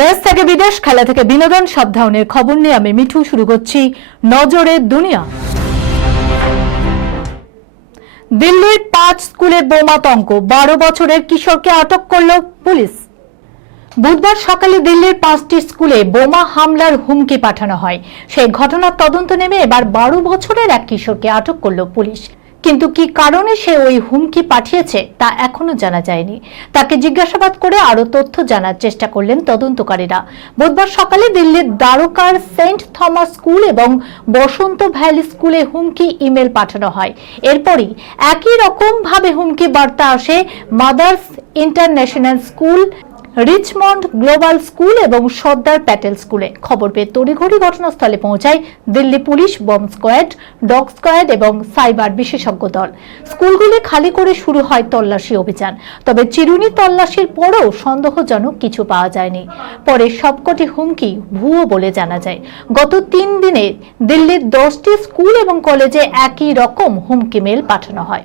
দেশ থেকে বিদেশ, খেলা থেকে বিনোদন, সব ধরনের খবর নিয়ে আমি মিঠু, শুরু করছি নজরের দুনিয়া। দিল্লির পাঁচ স্কুলে বোমাতঙ্ক বারো বছরের কিশোরকে আটক করল পুলিশ। বুধবার সকালে দিল্লির পাঁচটি স্কুলে বোমা হামলার হুমকি পাঠানো হয়। সেই ঘটনার তদন্ত নেমে এবার বারো বছরের এক কিশোরকে আটক করল পুলিশ। কিন্তু কি কারণে সে ওই হুমকি পাঠিয়েছে তা এখনও জানা যায়নি। তাকে জিজ্ঞাসাবাদ করে আরও তথ্য জানার চেষ্টা করলেন তদন্তকারীরা। বুধবার সকালে দিল্লির দ্বারকার সেন্ট থমাস স্কুল এবং বসন্ত ভ্যালি স্কুলে হুমকি ইমেল পাঠানো হয়। এরপরই একই রকম ভাবে হুমকি বার্তা আসে mothers international school Richmond global school এবং সর্দার প্যাটেল স্কুলে। খবর পেয়ে তড়িঘড়ি ঘটনাস্থলে পৌঁছায় Delhi police, bomb squad, dog squad এবং সাইবার বিশেষজ্ঞ দল। স্কুলগুলি খালি করে শুরু হয় তল্লাশি অভিযান, তবে চিরুনি তল্লাশির পরেও সন্দেহজনক কিছু পাওয়া যায়নি। পরে সবকটি হুমকি ভুয়ো বলে জানা যায়। গত তিন দিনে দিল্লির দশটি স্কুল এবং কলেজে একই রকম হুমকি মেল পাঠানো হয়।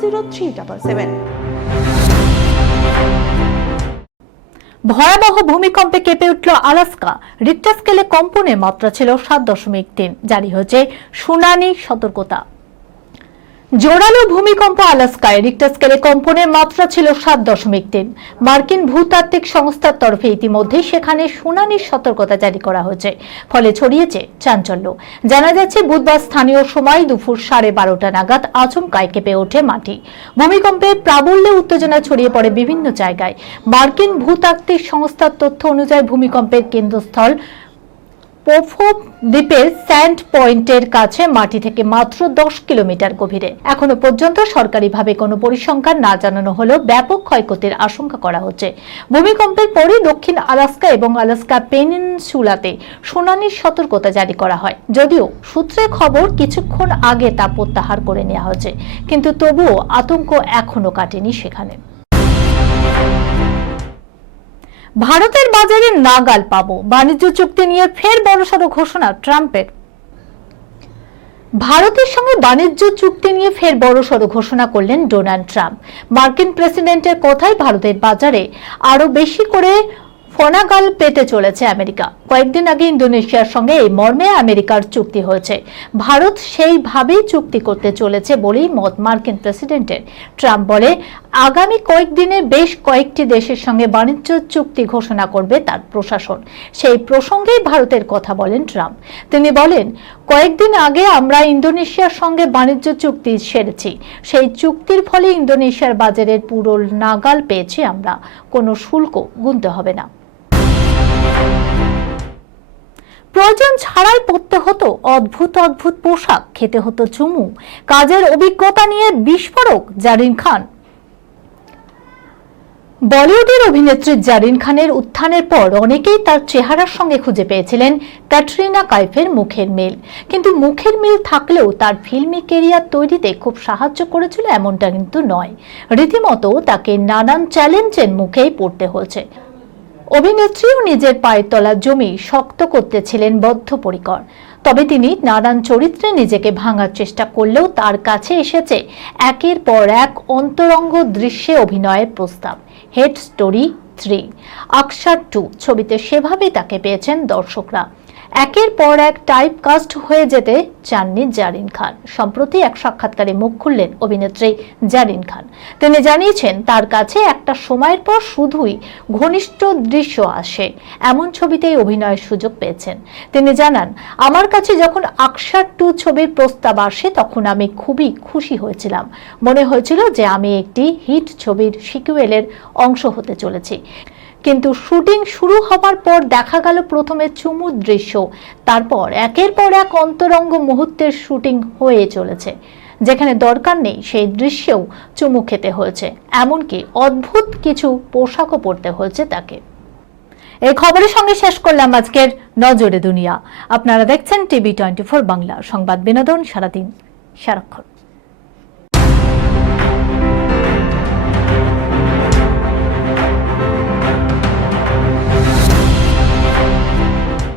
zero three double seven ভয়াবহ ভূমিকম্পে কেঁপে উঠল আলাস্কা। রিক্টার স্কেলে কম্পনের মাত্রা ছিল সাত দশমিক তিন। জারি হয়েছে শুনানি সতর্কতা। জোরালো ভূমিকম্প আলাস্কায় রিক্টার স্কেলে কম্পনের মাত্রা ছিল সাত দশমিক তিন। মার্কিন ভূতাত্ত্বিক সংস্থার তরফে ইতিমধ্যে সেখানে শুনানির সতর্কতা জারি করা হয়েছে। ফলে ছড়িয়েছে চাঞ্চল্য। জানা যাচ্ছে, বুধবার স্থানীয় সময় দুপুর সাড়ে বারোটা নাগাদ আচমকায় কেঁপে ওঠে মাটি। ভূমিকম্পে প্রাবল্যে উত্তেজনা ছড়িয়ে পড়ে বিভিন্ন জায়গায়। মার্কিন ভূতাত্ত্বিক সংস্থার তথ্য অনুযায়ী ভূমিকম্পের কেন্দ্রস্থল পোফো দ্বীপের স্যান্ড পয়েন্টের কাছে মাটি থেকে মাত্র দশ কিলোমিটার গভীরে। এখনও পর্যন্ত সরকারিভাবে কোনো পরিসংখ্যান না জানানো হলেও ব্যাপক ক্ষয়ক্ষতির আশঙ্কা করা হচ্ছে। ভূমিকম্পের পরে দক্ষিণ আলাস্কা এবং আলাস্কা পেনিনসুলাতে শুনানির সতর্কতা জারি করা হয়। যদিও সূত্রে খবর কিছুক্ষণ আগে তা প্রত্যাহার করে নেওয়া হয়েছে, কিন্তু তবুও আতঙ্ক এখনও কাটেনি সেখানে। ভারতের বাজারে নাগাল পাবো। বাণিজ্য চুক্তি নিয়ে ফের বড়সড় ঘোষণা ট্রাম্পের। ভারতের সঙ্গে বাণিজ্য চুক্তি নিয়ে ফের বড় বড়সড় ঘোষণা করলেন ডোনাল্ড ট্রাম্প। মার্কিন প্রেসিডেন্টের কথায় ভারতের বাজারে আরও বেশি করে ফনাগাল পেতে চলেছে আমেরিকা। কয়েকদিন আগে ইন্দোনেশিয়ার সঙ্গে এই মর্মে আমেরিকার চুক্তি হয়েছে। ভারত সেইভাবেই চুক্তি করতে চলেছে বলেই মত মার্কিন প্রেসিডেন্টের। ট্রাম্প বলে, আগামী কয়েকদিনে বেশ কয়েকটি দেশের সঙ্গে বাণিজ্য চুক্তি ঘোষণা করবে তার প্রশাসন। সেই প্রসঙ্গেই ভারতের কথা বলেন ট্রাম্প। তিনি বলেন, কয়েকদিন আগে আমরা ইন্দোনেশিয়ার সঙ্গে বাণিজ্য চুক্তি সেরেছি। সেই চুক্তির ফলে ইন্দোনেশিয়ার বাজারের পুরো নাগাল পেয়েছি আমরা। কোনো শুল্ক গুনতে হবে না। প্রয়োজন ছাড়াই পড়তে হতো অদ্ভুত অদ্ভুত পোশাক, খেতে হতো চুমু। কাজের অভিজ্ঞতা নিয়ে বিস্ফোরক জারিন খান। বলিউডের অভিনেত্রী জারিন খানের উত্থানের পর অনেকেই তার চেহারার সঙ্গে খুঁজে পেয়েছিলেন ক্যাটরিনা কাইফের মুখের মিল। কিন্তু মুখের মিল থাকলেও তার ফিল্মি কেরিয়ার তৈরিতে খুব সাহায্য করেছিল এমনটা কিন্তু নয়। রীতিমতো তাকে নানান চ্যালেঞ্জের মুখেই পড়তে হয়েছে। অভিনেত্রীও নিজের পায়ের তলা জমি শক্ত করতেছিলেন বদ্ধপরিকর। তবে তিনি নানান চরিত্রে নিজেকে ভাঙার চেষ্টা করলেও তার কাছে এসেছে একের পর এক অন্তরঙ্গ দৃশ্যে অভিনয়ের প্রস্তাব। Head story three. Aksar two ছবিতে সেভাবেই তাকে পেয়েছেন দর্শকরা। একের পর এক টাইপ কাস্ট হয়ে যেতে চাননি জারিন খান। সম্প্রতি এক সাক্ষাৎকারে মুখ খুললেন অভিনেত্রী জারিন খান। তিনি জানিয়েছেন, তার কাছে একটা সময়ের পর শুধুই ঘনিষ্ঠ দৃশ্য আসে। এমন ছবিতেই অভিনয়ের সুযোগ পেয়েছেন। তিনি জানান, আমার কাছে যখন আকশার টু ছবির প্রস্তাব আসে, তখন আমি খুবই খুশি হয়েছিলাম। মনে হয়েছিল যে আমি একটি হিট ছবির সিকুয়েলের অংশ হতে চলেছি। কিন্তু শুটিং শুরু হবার পর দেখা গেল প্রথমে চুমুর দৃশ্য। তারপর একের পর এক অন্তরঙ্গ মুহূর্তের শুটিং হয়ে চলেছে। যেখানে দরকার নেই সেই দৃশ্যেও চুমু খেতে হয়েছে। এমনকি অদ্ভুত কিছু পোশাকও পরতে হয়েছে তাকে। এই খবরের সঙ্গে শেষ করলাম আজকের নজরে দুনিয়া। আপনারা দেখছেন টিভি টোয়েন্টি ফোর বাংলা। সংবাদ বিনোদন সারাদিন। সারাক্ষণ।